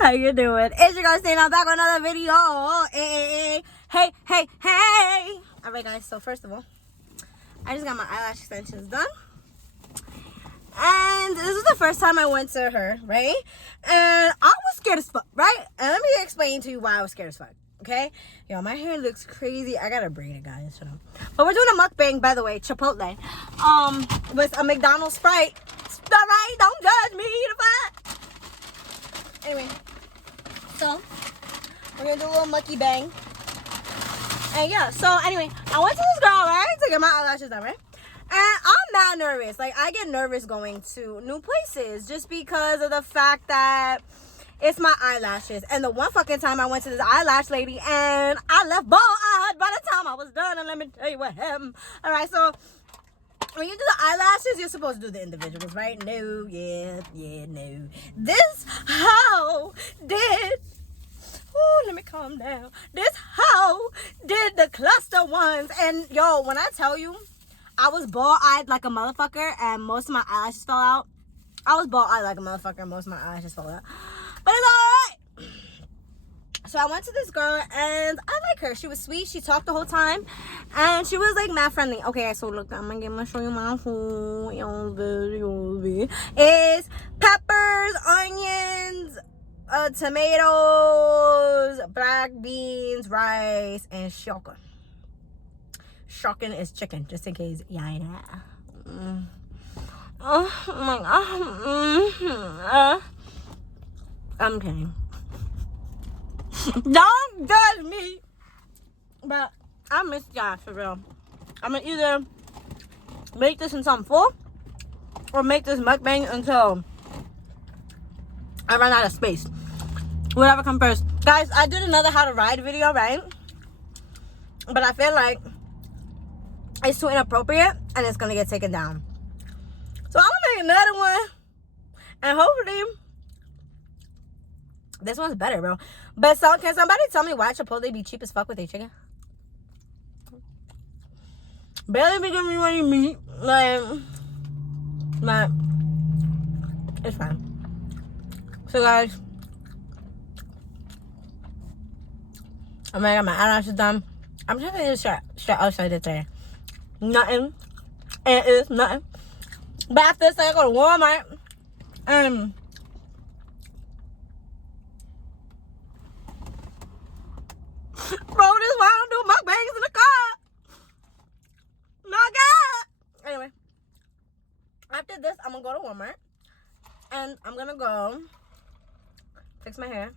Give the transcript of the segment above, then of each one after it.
How you doing? It's your girl Staying. I'm back with another video. Hey. Alright guys, so first of all, I just got my eyelash extensions done. And this is the first time I went to her, right? And I was scared as fuck, right? And let me explain to you why I was scared as fuck. Okay? Yo, my hair looks crazy. I gotta braid it, guys. Shut up. But we're doing a mukbang, by the way, Chipotle. With a McDonald's Sprite. Alright, don't judge me. Anyway, so we're gonna do a little mucky bang. And yeah, so anyway, I went to this girl, right, to get my eyelashes done, right? And I'm mad nervous. Like, I get nervous going to new places just because of the fact that it's my eyelashes. And the one fucking time I went to this eyelash lady and I left bald-eyed by the time I was done. And let me tell you what happened. All right, so when you do the eyelashes, you're supposed to do the individuals, right? No, no. This hoe did... Oh, let me calm down. This hoe did the cluster ones. And, yo, when I tell you, I was bald-eyed like a motherfucker and most of my eyelashes fell out. I was bald-eyed like a motherfucker and most of my eyelashes fell out. But it's alright. So I went to this girl and I like her. She was sweet. She talked the whole time. And she was like mad friendly. Okay, so look, I'm gonna show you my food. It's peppers, onions, tomatoes, black beans, rice, and shocking. Shocking is chicken, just in case. Yeah. Oh my god. I'm kidding. Don't judge me. But I miss y'all for real. I'm gonna either make this in something full or make this mukbang until I run out of space. Whatever comes first. Guys, I did another how to ride video, right? But I feel like it's too inappropriate and it's gonna get taken down. So I'm gonna make another one. And hopefully this one's better, bro. But so, can somebody tell me why Chipotle be cheap as fuck with their chicken? Barely be giving me any meat. Like, it's fine. So guys, I'm gonna get my eyelashes done. I'm trying to get straight outside the today. Nothing. It is nothing. But after this, I go to Walmart and bro, this is why I don't do mukbangs in the car. My God. Anyway, after this, I'm gonna go to Walmart and I'm gonna go fix my hair.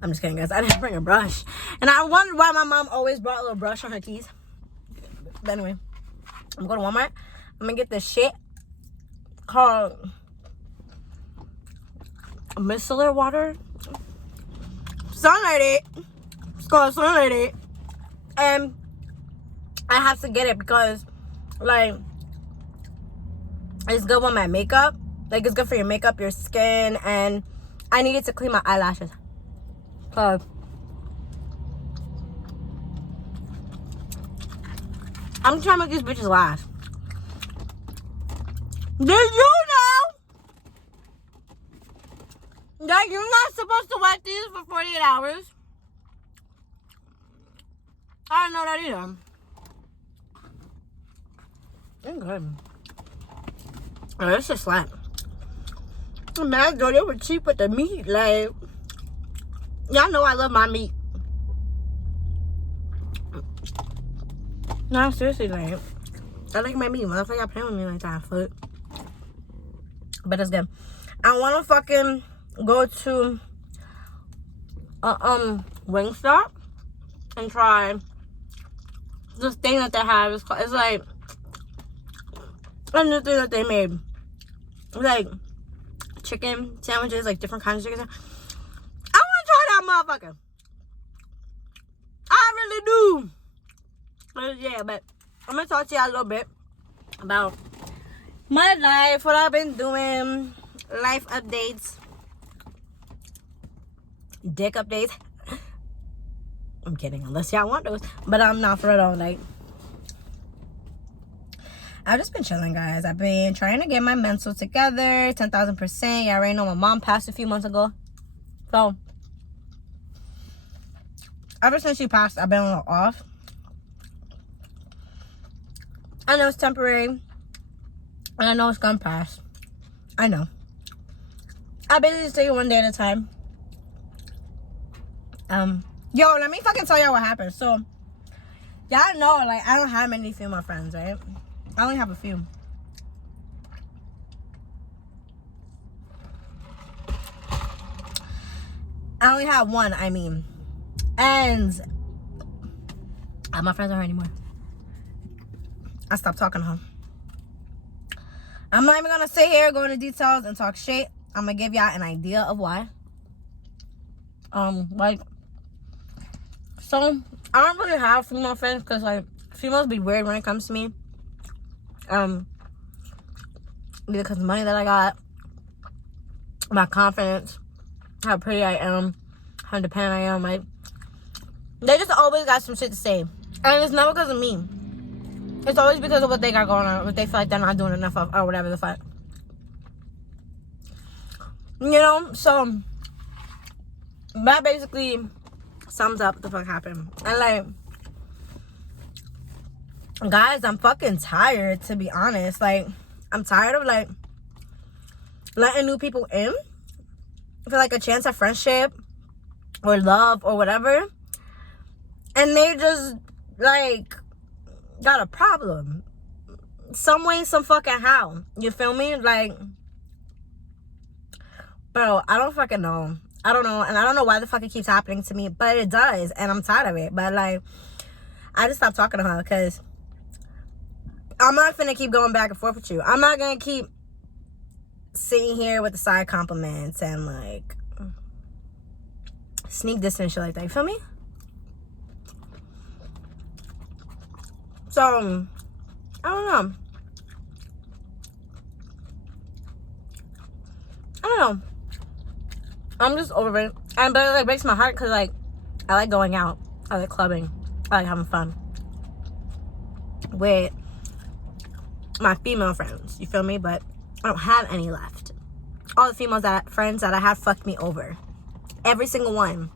I'm just kidding, guys. I didn't bring a brush. And I wondered why my mom always brought a little brush on her keys. But anyway, I'm going to Walmart. I'm going to get this shit called micellar water. Sunlight. It's called Sunlight. And I have to get it because, like, it's good with my makeup. Like, it's good for your makeup, your skin, and I need it to clean my eyelashes. So I'm trying to make these bitches last. Did you know that you're not supposed to wet these for 48 hours? I didn't know that either. They're good. Oh, it's just slap. Man, though, they were cheap with the meat. Like, y'all know I love my meat. No, seriously, like, I like my meat. Motherfucker, y'all playing with me like that, foot. But it's good. I want to fucking go to Wingstop and try this thing that they have. It's like a new thing that they made. It's like chicken sandwiches, like different kinds of chicken. I want to try that motherfucker. I really do. But yeah, but I'm going to talk to y'all a little bit about my life, what I've been doing, life updates, dick updates. I'm kidding, unless y'all want those. But I'm not for it all. Like, I've just been chilling, guys. I've been trying to get my mental together, 10,000%. Yeah, I already know my mom passed a few months ago. So, ever since she passed, I've been a little off. I know it's temporary. And I know it's gonna pass. I know. I basically just take it one day at a time. Yo, let me fucking tell y'all what happened. So, y'all know, like, I don't have many female friends, right? I only have a few. I only have one, I mean. And I'm not friends with her anymore. I stopped talking to her. I'm not even gonna sit here, go into details, and talk shit. I'm gonna give y'all an idea of why. Like, so I don't really have female friends because, like, females be weird when it comes to me. Because of the money that I got, my confidence, how pretty I am, how independent I am, like, they just always got some shit to say. And it's never because of me. It's always because of what they got going on, what they feel like they're not doing enough of, or whatever the fuck. You know, so that basically sums up what the fuck happened. And, like, guys, I'm fucking tired, to be honest. Like, I'm tired of, like, letting new people in for, like, a chance at friendship or love or whatever. And they just, like, got a problem. Some way, some fucking how. You feel me? Like, bro, I don't fucking know. I don't know. And I don't know why the fuck it keeps happening to me. But it does. And I'm tired of it. But, like, I just stopped talking to her because I'm not finna keep going back and forth with you. I'm not gonna keep sitting here with the side compliments and, like, sneak this and shit like that. You feel me? So, I don't know. I'm just over it. But it, like, breaks my heart because, like, I like going out. I like clubbing. I like having fun with my female friends. You feel me? But I don't have any left. All the females friends that I had fucked me over. Every single one.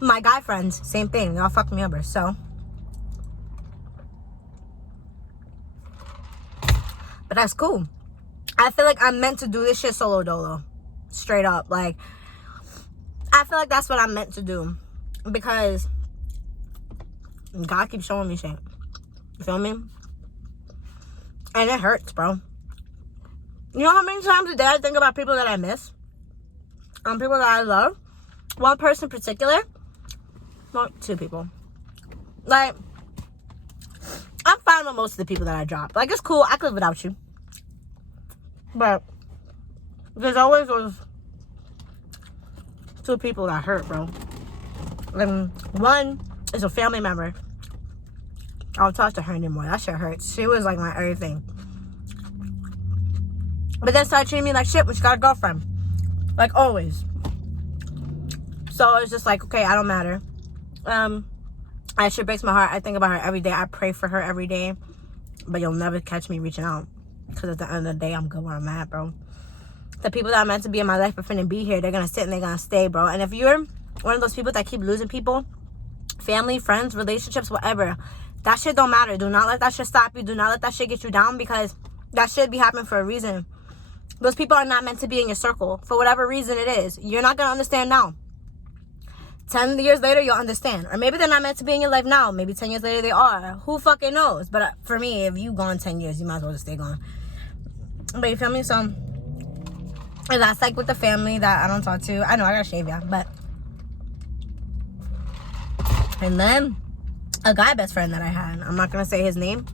My guy friends, same thing. They all fucked me over. So, but that's cool. I feel like I'm meant to do this shit solo dolo. Straight up. Like, I feel like that's what I'm meant to do. Because God keeps showing me shit. You feel me? And it hurts, bro. You know how many times a day I think about people that I miss? People that I love? One person in particular? Well, two people. Like, I'm fine with most of the people that I dropped. Like, it's cool. I could live without you. But there's always those two people that hurt, bro. And one is a family member. I don't talk to her anymore. That shit hurts. She was, like, my everything. But then started treating me like shit when she got a girlfriend. Like, always. So it's just like, okay, I don't matter. That shit breaks my heart. I think about her every day. I pray for her every day. But you'll never catch me reaching out. Because at the end of the day, I'm good where I'm at, bro. The people that are meant to be in my life are finna be here. They're gonna sit and they're gonna stay, bro. And if you're one of those people that keep losing people, family, friends, relationships, whatever, that shit don't matter. Do not let that shit stop you. Do not let that shit get you down, because that shit be happening for a reason. Those people are not meant to be in your circle for whatever reason it is. You're not gonna understand now. 10 years later, you'll understand. Or maybe they're not meant to be in your life now. Maybe 10 years later they are. Who fucking knows? But for me, if you gone 10 years, you might as well just stay gone. But you feel me? So, and that's like with the family that I don't talk to. I know I gotta shave, yeah, but. And then a guy best friend that I had. I'm not gonna say his name.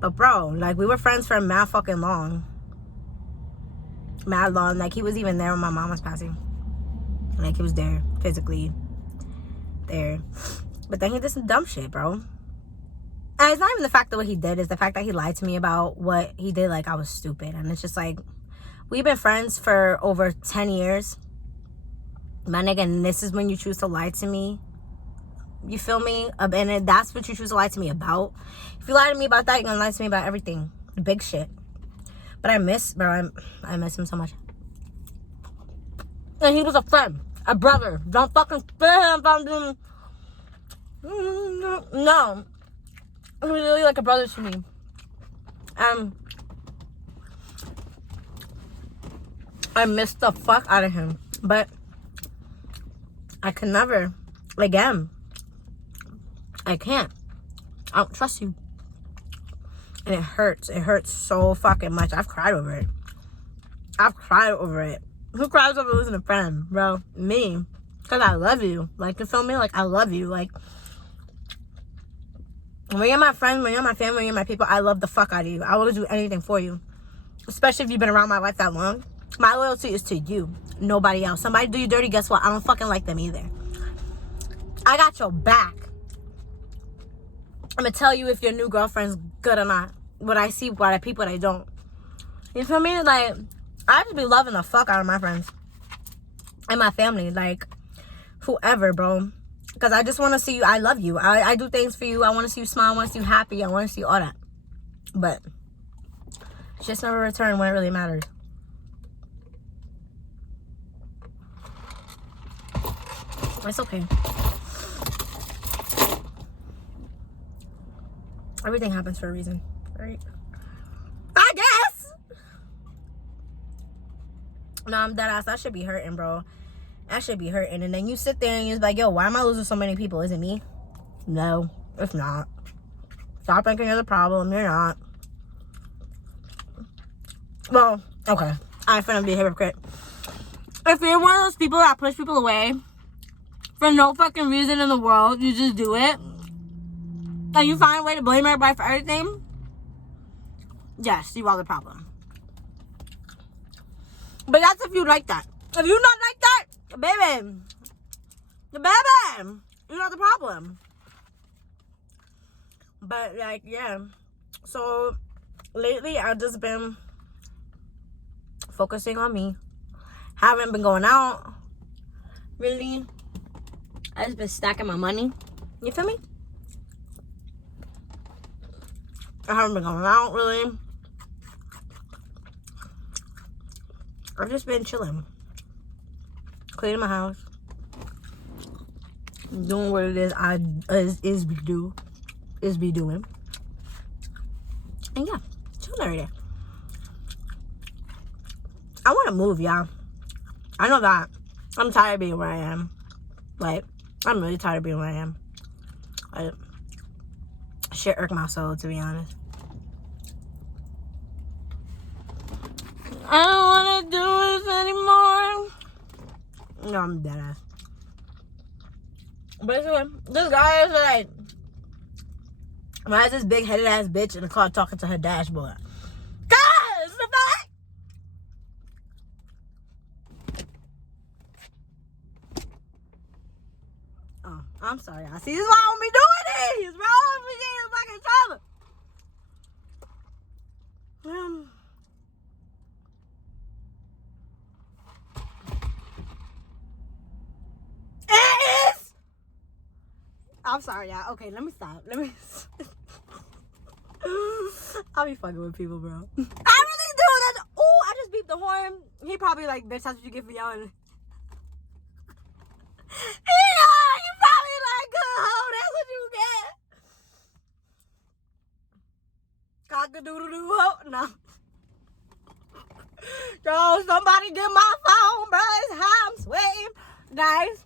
But bro, like, we were friends for mad fucking long. Mad long. Like, he was even there when my mom was passing. Like, he was there, physically there. But then he did some dumb shit, bro. And it's not even the fact that what he did, it's the fact that he lied to me about what he did. Like, I was stupid. And it's just like, we've been friends for over 10 years. My nigga, and this is when you choose to lie to me? You feel me? And that's what you choose to lie to me about. If you lie to me about that, you're gonna lie to me about everything. The big shit. But I miss him so much. And he was a friend, a brother. Don't fucking spare him if I'm doing... No. He was really like a brother to me. I miss the fuck out of him. But I can never again. I can't. I don't trust you. And it hurts. It hurts so fucking much. I've cried over it. Who cries over losing a friend, bro? Me. Because I love you. Like, you feel me? Like, I love you. Like, when you're my friend, when you're my family, when you're my people, I love the fuck out of you. I will do anything for you. Especially if you've been around my life that long. My loyalty is to you. Nobody else. Somebody do you dirty, guess what? I don't fucking like them either. I got your back. I'm gonna tell you if your new girlfriend's good or not. What I see, what I peep, what I don't. You feel me? Like, I just be loving the fuck out of my friends. And my family. Like, whoever, bro. Because I just want to see you. I love you. I do things for you. I want to see you smile. I want to see you happy. I want to see all that. But just never return when it really matters. It's okay. Everything happens for a reason, right? I guess. No, I'm dead ass. That should be hurting, bro. That should be hurting. And then you sit there and you're like, yo, why am I losing so many people? Is it me? No, it's not. Stop thinking you're the problem. You're not. Well, okay. I'm finna be a hypocrite. If you're one of those people that push people away for no fucking reason in the world, you just do it, and you find a way to blame everybody for everything, yes, you are the problem. But that's if you like that. If you not like that, baby, you're not the problem. But, like, yeah. So, lately, I've just been focusing on me. Haven't been going out, really. I've just been stacking my money. You feel me? I haven't been going out, really. I've just been chilling. Cleaning my house. Doing what it is be doing. And yeah, chilling every day. I want to move, y'all. I know that. I'm tired of being where I am. Like, I'm really tired of being where I am. Shit irked my soul, to be honest. I don't want to do this anymore. No, I'm dead ass. But anyway, this guy is like, why is this big headed ass bitch in the car talking to her dashboard? Guys, the fuck? Oh, I'm sorry. I see this is why I don't be doing these, bro. I'm getting fucking trouble. It is. I'm sorry, y'all. Okay, let me stop. I'll be fucking with people, bro. I really do. That. Oh, I just beeped the horn. He probably like, bitch, that's what you get for yelling. Yeah, you probably like, oh, that's what you get. Cock-a-doodle-doo. No. Yo, somebody get my phone, bro. It's hot. I'm sweating. Guys,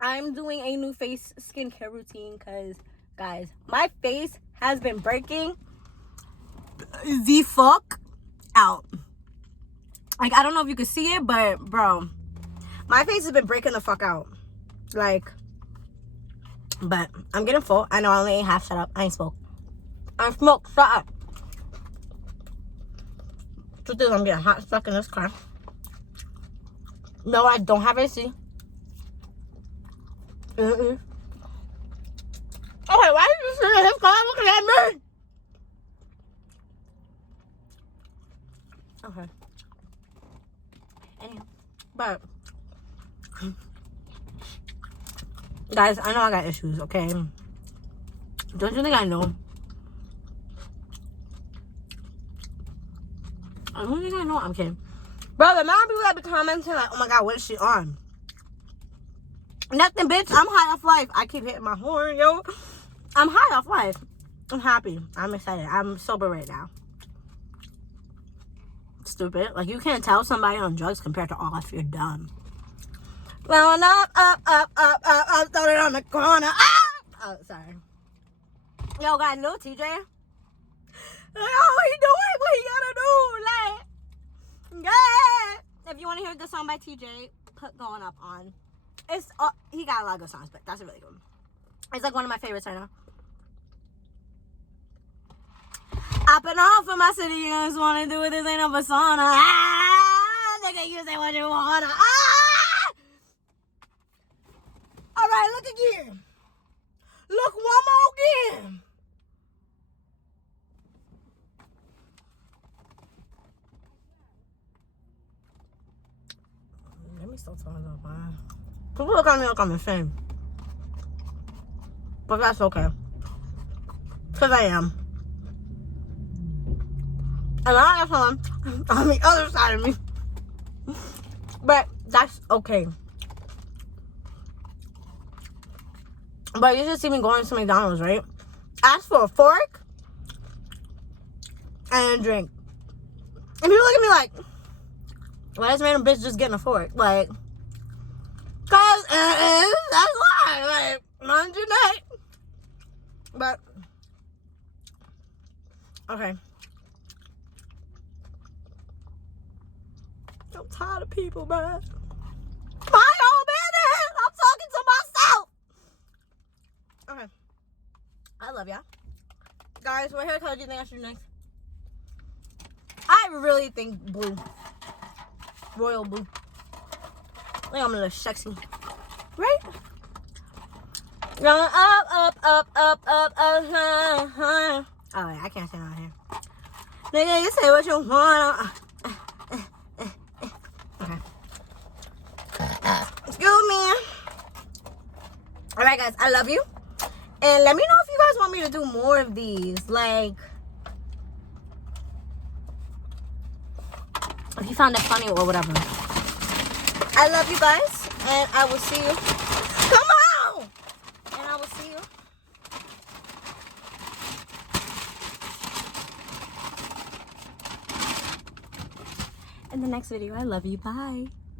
I'm doing a new face skincare routine because, guys, my face has been breaking the fuck out. Like, I don't know if you can see it, but, bro, my face has been breaking the fuck out. Like, but I'm getting full. I know I only ate half. Shut up. I ain't smoke. I smoke. Shut up. Truth is, I'm getting hot stuck in this car. No, I don't have AC. Okay, why did you sit in his car looking at me? Okay. Anyhow, but Guys, I know I got issues, okay? Don't you think I know? I don't think I know. I'm kidding. Bro, the amount of people that be commenting like, oh my god, what is she on? Nothing, bitch. I'm high off life. I keep hitting my horn, yo. I'm high off life. I'm happy. I'm excited. I'm sober right now. Stupid. Like, you can't tell somebody on drugs compared to off. You're dumb. Going up, throw it on the corner. Ah! Oh, sorry. Yo, got no TJ. Like, oh, he doing what he gotta do. Like, yeah. If you want to hear a good song by TJ, put Going Up on. It's he got a lot of good songs, but that's a really good one. It's like one of my favorites right now. Up and off of my city, you just want to do it. This ain't no persona. Ah, nigga, you say what you wanna. Ah! All right, look again. Look one more again. Let me stop talking about mine. People look at me like I'm insane. But that's okay. Because I am. And I have someone on the other side of me. But that's okay. But you should see me going to McDonald's, right? Ask for a fork and a drink. And people look at me like, why is random bitch just getting a fork? Like, cause that's why. Like, mind your neck. But okay. I'm tired of people, man. My own business. I'm talking to myself. Okay. I love y'all. Guys, what haircut do you think I should do next? I really think blue. Royal blue. I think I'm gonna look sexy. Right? Going up. Oh, yeah, I can't stand out here. Nigga, you say what you want. Okay. Excuse me. Alright, guys, I love you. And let me know if you guys want me to do more of these. Like, if you found it funny or whatever. I love you guys. And I will see you. Come on! And I will see you in the next video. I love you. Bye.